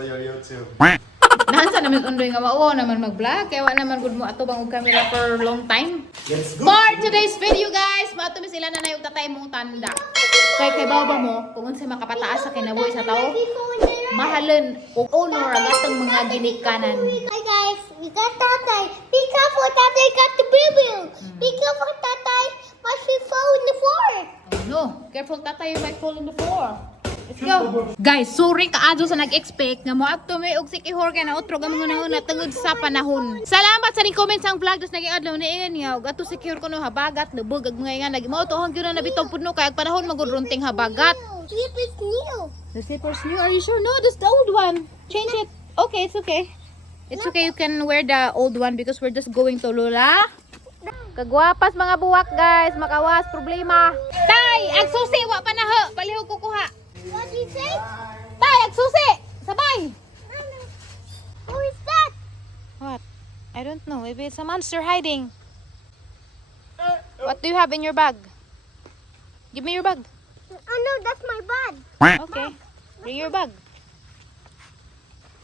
to your YouTube. Nansa naman undoy nga mao naman mag-vlog kaya wa naman gud mo ato bang og camera for long time. Let's go! For today's video guys, maato mi sila nanay og tatay mong tanda. Kay bawba mo kung unsay makapataas sa kinabuhi sa tao, mahalin og honor ang atong mga ginikanan. Hi guys, we got Tatay. Be careful, Tatay got the baby. Be careful, Tatay. Might she fall in the floor. Oh, no, careful tatay, you might fall on the floor. Let's go. Guys, sorry kaadto sa nag-expect nga mo adto may og sikihor kay na utro gamon na tungod sa panahon. Salamat sa ning comments ang vlog dos naging adlaw ni ingan nga og adto sikihor kuno habagat lubog ag mga nga nagimo to hang gyud na bitaw pudno kay ag panahon magudrunting habagat. Sleep is new. The slippers new. Are you sure? No, that's the old one. Change it. Okay, it's okay. It's okay, you can wear the old one because we're just going to Lola. Kagwapas mga buwak guys, makawas problema. Tay, ag susi wa pa na ho, palihog kukuha. What did you say? Tay, ag susi. Sabay. Who is that? What? I don't know. Maybe it's a monster hiding. What do you have in your bag? Give me your bag. Oh no, that's my bag. Okay. Bring your bag.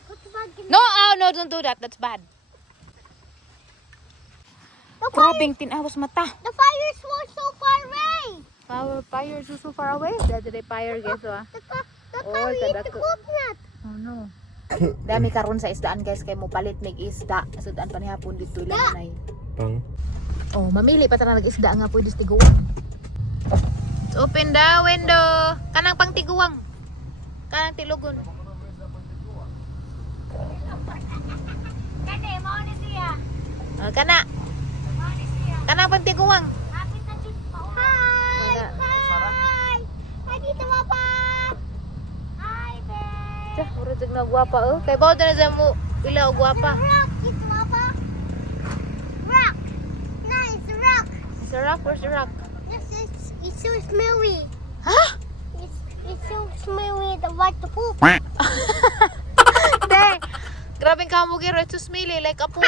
What's the bag? No, oh no, don't do that. That's bad. The fire, Grabing tinawas mata. the fire is so far away. Our fire is so far away. That's the fire, guys. The Oh, fire eat the kadako. coconut. Oh no. Dami karon sa isdaan guys kay mo palit mig isda. Sudaan pa ni hapon dito ilanay. Pang. Oh, mamili pa ta nag-isda nga pwede tiguang. Let's open the window. Kanang pang tiguang. Kanang tilugon. Kani, mo ni siya. Oh, kana. Mo ni siya. Kanang pang tiguang. Happy na dito. Hi. Wala. Hi. Hi dito papa. Hi babe. Sa murag na gwapa oh. Kay bawd na sa mo pila og gwapa. Rock dito papa. Rock. Nice rock. Sa rock, where's the rock? This is it's so smelly. Ha? It's so smelly the like the poop. Dang. Grabing kamugiro, it's so smelly like a poop.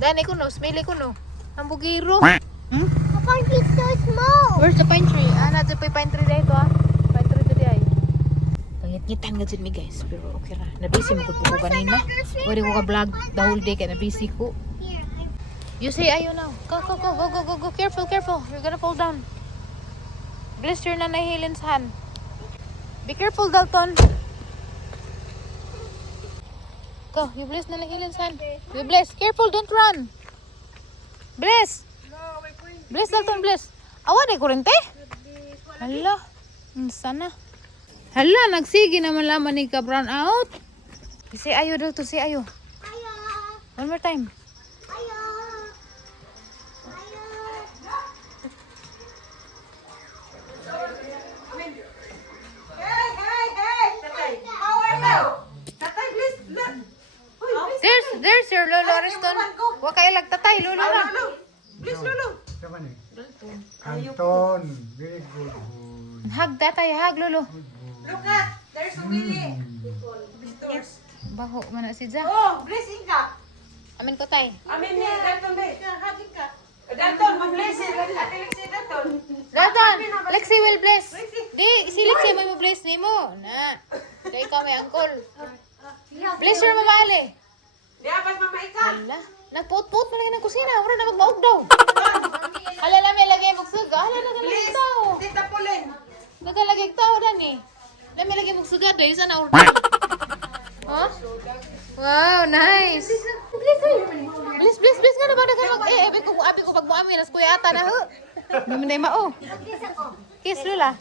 Dani ko no, smelly ko no. Ambugiro. Hmm? Papa, it's so small. Where's the pine tree? Ah, nasa pa pine tree dito ah. Pine tree dito ay. Pangit-ngitan nga dyan mi guys, pero okay ra. Nabisi mo ko kanina. Pwede ko ka-vlog the whole day kaya nabisi ko. Here, You say ayaw now. Go, go, go, go, go, go, go. Careful, careful. You're gonna fall down. Blister na Helen's hand. Be careful, Dalton. Go, you bless na Helen's hand. You bless. Careful, don't run. Bless. Bless, Dalton, bless. Awa, di kurente. Hala. Sana. Hala, nagsigi naman laman ni ka brown out. Say ayo, Dalton. Say ayo. Ayo. One more time. Ayo. There's your Lolo Ariston. Wa kay lagtatay, Lolo na. Anton, very good. Hug tatay, hug Lolo. Look at, there's a Willie. Visitors. Baho man na si Ja. Oh, blessing ka. Amin ko tay. Amin ni Dalton be. Hagin ka. Dalton, mag-blessing. Ate Lexi Dalton. Dalton, Lexi will bless. Di, si Lexi may mo-bless nimo. Na. Dai ka may angkol. Bless your mama ale. Di apas mama ika. Hala, nagpuot-puot man lagi ng kusina. Ora na magmaog daw. Ala na may lagay mugsuga. Ala na lagay Please, tao. Tita Pauline. Nagalagay tao dani. Na may lagay mugsuga dai sa na order. Huh? Wow, nice. Bless, bless, bless nga na ba na mag abi ko pag mo amin as kuya ata na ho. Naman day mao. Kiss Lula.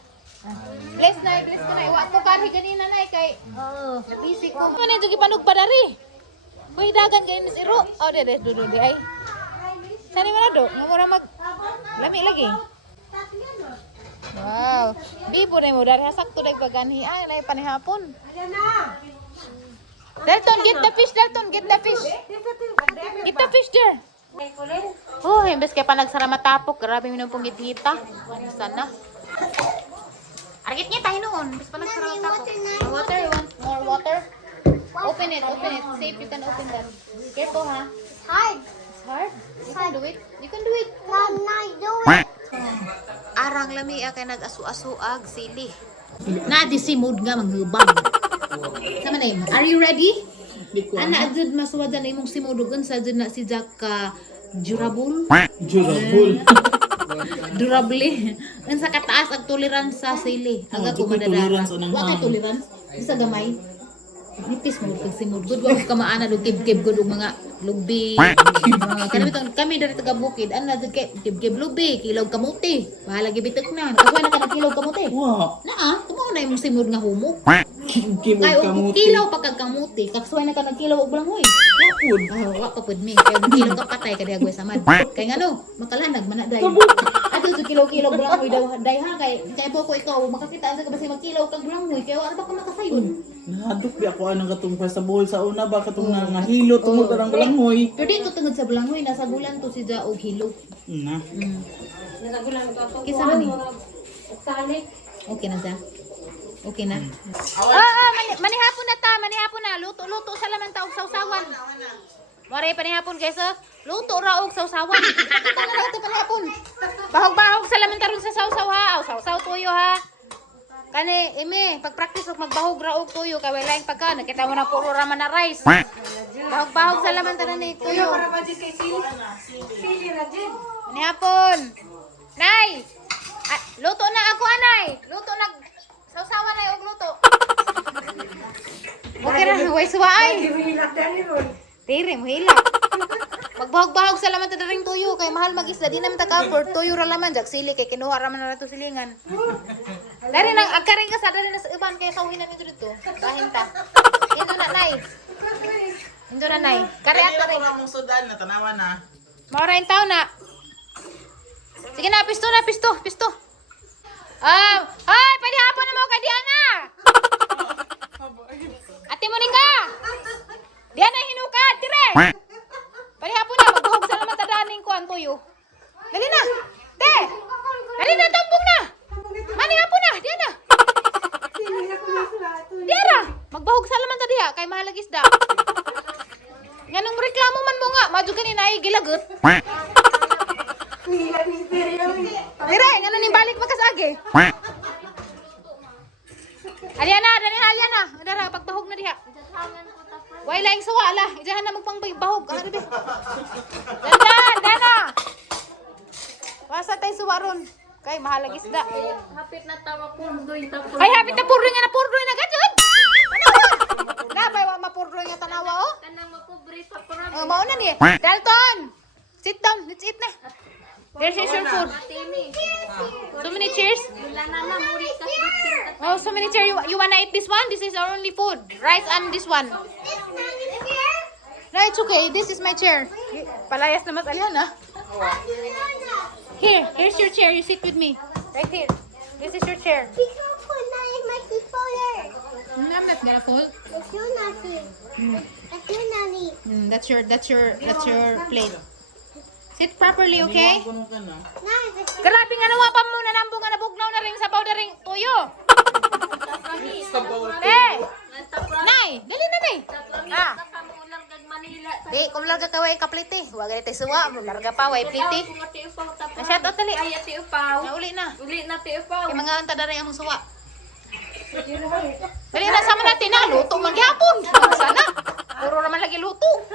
Bless na, bless ka na. Iwa ko kanhi ganina na kay. Oh, napisi ko. Ano yung gipanog pa dari? May dagan kay Miss Iro. Oh, de dudu di ay. Sani man do? Nga mura mag lami lagi. Wow. Bibo na mo dari sakto day paganhi ay nay panihapon. Ayan na. Dalton, get the fish, Dalton, get the fish. Get the fish there. Oh, imbes kaya pa nagsara matapok. Grabe mo nang pong ngita. Sana. Argit niya tayo noon. Imbes pa nagsara matapok. Water, you want more water? Open it, open it. Safe, you can open that. Careful, ha? Hard. It's hard. You can do it. You can do it. Mom, do it. Arang lami kay nag-asu-asuag sili. Na di si mood nga manghubang. Sama na yun. Are you ready? Ana adjud masuwadan na imong simudugan sa adjud na si Jack ka durable. Durable. Durable. Ang sa kataas ang tolerance sa sili. Aga ko di ko madadara. tolerance anang Wa kay hangin. tolerance. Isa gamay. Nipis mo kag simudgod wa ka maana do kib-kib gud og mga lubi. Kami dari taga bukid ana jud kay kib-kib lubi, kilog kamuti. Bahala gibitek na. Nakasuway na ka ng kilog kamuti. Wa. Naa, tumo na imong simud nga humok. Kimog Kay og kamuti. kilaw pa kag kamuti, kakasuway na ka ng kilaw og balanghoy. Kapod. Wa pa pud mi, kay kilaw ka patay ka diagway samad. Kay ngano, makalanag man na day. Ato sa kilaw-kilaw balanghoy daw day ha kay po ko ikaw makakita sa kasi magkilaw kag balanghoy kay wala pa ka makasayon. Nahadok di ako anang katong festival sa una ba katong nangahilo tungod anang balangoy. Pero dito tungod sa balanghoy nasa gulan to si Jaog Hilo. Na. Kisa man ni. Okay na siya. Okay na. Manihapon na ta, manihapon na. Luto sa laman ta og sausawan. Mare panihapon guys, luto ra og sausawan. Ito na lang ito panihapon. Bahog-bahog sa laman ta ron sa sausaw ha. Sausaw tuyo ha. Kani, ime, pag-practice og magbahog ra og tuyo kay wala yung pagka. Nakita mo na puro raman na rice. Bahog-bahog sa laman ta ni tuyo. Para ba kay Sili? Sili ra dyan. Manihapon. Nay! Luto na ako, anay! Luto na. Sausawan na og luto. Okay ra, way suwaay. Hilak dali ron. Tire, mo hilak. Magbahog-bahog sa laman ta ring tuyo kay mahal mag-isda di naman ta cover tuyo ra laman jak sili kay kinuha ra man na to silingan. Dari nang agkaring ka sa dari na sa iban kay kawin na nito dito. Dahin ta. Indo na nay. Indo na nay. Kare at rin. Mong sudan na tanawa na. Maura yung tao na. Sige na, pisto. Ay, pwede hapon na mo kay Diana. Ate mo ning ka. Diana hinukad, tire. Pwede hapon na, magbuhog sa naman tadaning ko ang tuyo. Dali na. Te. Dali na, tambong na. Mani hapon na, Diana. Diana, magbahog sa laman ta diha kay mahalag isda. Nganong reklamo man mo nga, madyo kanina ay gilagot. Dire, ngano ning balik makasage? Aliana, Aliana. Dara pagbahog na diha. Way laing suwa la, ijahan na magpangbahog. Ano be? Dana. Wasa tay suwa ron. Kay mahalag isda. Hapit na tawa purdoy tapos. Ay, hapit na purdoy na gajud. Tanawa. Dabay wa mapurdoy nga tanawa oh. Kanang mapobre sa parang. Oh, mao na ni. Dalton. Sit down, let's eat na. There's your food. Tini. So many cheers. Wala na muri ka dito. Oh, so many cheers. You wanna eat this one? This is our only food. Rice and this one. No, it's okay. This is my chair. Palayas na mas Aliana. Here's your chair. You sit with me. Right here. This is your chair. Be careful, now is my controller. I'm not gonna fall. That's your nanny. That's your nanny. That's your plate. Sit properly, okay? Kuno ka na. Now is the Grabe nga nawa pa mo na nambong nga nabugnaw na rin sa powder ring tuyo. Nay, dali na nay. Ah. ulang gag Manila. Di, kung larga ka way kaplite. Huwag ganito suwa, larga pa way plite. Na-shout out dali. Ay, ati upaw. Nauli na. Uli na ti upaw. Kay mga anta dara yung suwa. Dali na sama natin na, luto man gyapon. Sana. Puro naman lagi luto.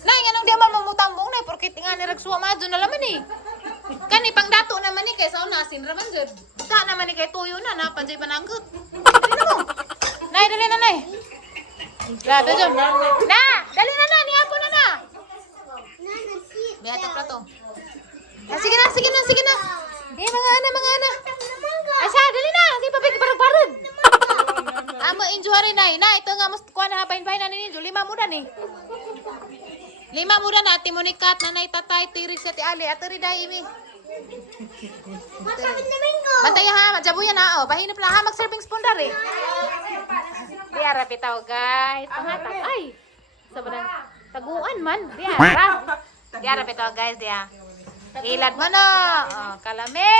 Nay, nganong di man mamutambong na, porque tinga ni ragsuwa madyo na laman eh. Kani pang dato naman ni kay sa unasin raman jud. Ta naman ni kay tuyo na napanjay pananggot. Dali na mo. Nay, dali na nay. Grabe jud. Na, dali na na, niyapo na na. Biata plato. Sige na. Mga ana. Asa, dali na. Di pa barag-barag. Amo enjoy rin nay. Na, ito nga mas kuha na hapain-pain na ninyo. 5 muda ni. 5 muda na. Ati Monikat, nanay, tatay, tiris, ati Ali. Ati Riday, imi. Bantay ha, madjabo yan ha. O, bahinap lang ha. Mag-serving spoon dar eh. Diara bitaw guys. Pangatap. Ay. Sobrang taguan man. Diara bitaw guys. Diya. Ilad mo no. Oh, kalami.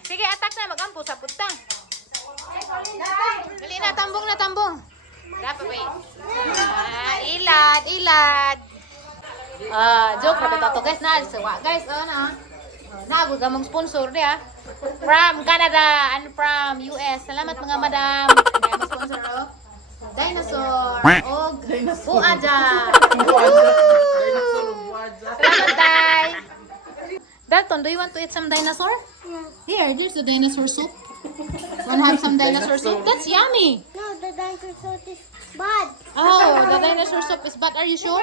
Sige, atak na. Magampo sa putang. Dali na, tambong. Dapat ba ilad. Joke na bitaw to guys. Na, sawa guys. Na. Nagul gamong sponsor dia. From Canada and from US. Salamat mga madam. Kaya sponsor of dinosaur. Og buaja. Dinosaur, buwaja. Salamat, Day. Dalton, do you want to eat some dinosaur? Here, there's the dinosaur soup. Want to have some dinosaur soup? That's yummy. No, the dinosaur is bad. Oh, the dinosaur soup is bad. Are you sure?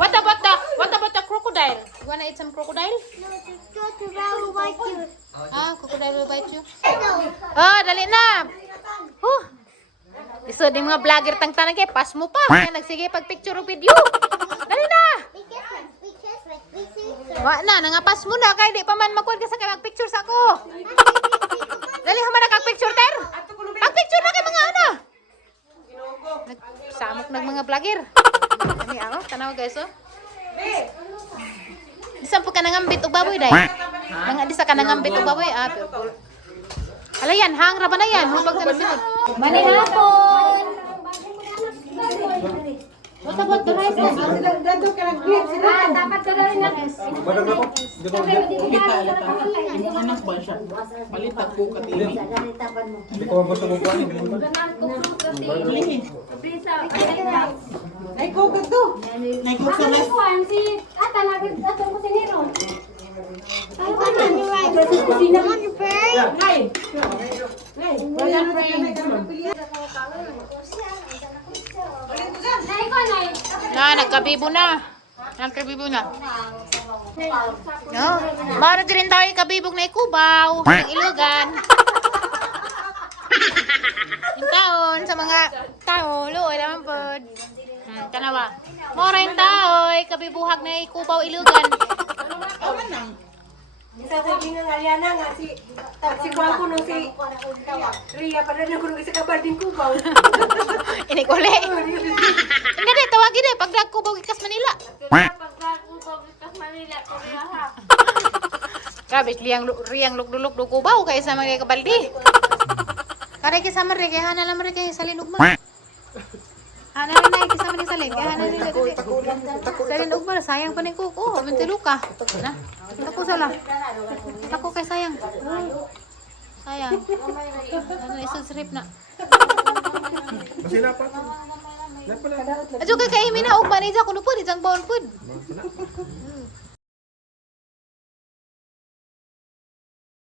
What about the crocodile? You wanna eat some crocodile? No, the crocodile will bite you. Ah, crocodile will bite you. No. Oh, dali na. Iso di mga vlogger tang tanang kay pas mo pa. Kaya nagsige pag picture o video. Dali na. Wa na nangapas mo na kay di pa man magkuan ka sa kay mag-picture sa ako. Dali ha man nakag-picture ter. Pag-picture na kay mga ana. Nagsamok nag mga vlogger. Kami ako tanaw guys oh. Isang pa ka nangambit og baboy day. Nang di sa ka nangambit og baboy ah. Ala yan, hang ra ba na yan? Hubag ka na bitog. Manihapon. What about the rice? Dado ka lang green sila. Dapat ka rin na. Kita alata. Imong anak ba siya? Palitag ko katili. Hindi ko gusto mo kuhanin. Ay, go ka to. Nay ko sa left. Na, nagkabibo na. Nagkabibo na. No, mara din tayo kabibog na ikubaw ng ilugan. Yung taon sa mga tao, luoy naman po. Kanawa. Mara yung tao, kabibuhag na ikubaw ilugan. Isa sa ginang Ariana nga si Juan ko nung si Ria pa rin ako nung isa kabarding kubaw. Ini kule. Hindi deh, tawagin deh. Pagdag kubaw ikas Manila. Grabe, riyang lugdulog do kubaw kaya sa mga kabaldi. Kare kisama rin, kaya hana naman rin kayo salin ugma. Hana rin na, kisama rin salin. Kaya hana rin rin. Salin ugma, sayang pa rin kuko. Mintilo ka. Na, tako sala. Tako kay sayang. Sayang. Ano, isusrip na. Masila pa. Ajo kay kaimi na ugma ni Jack, kuno po, di jang baon po.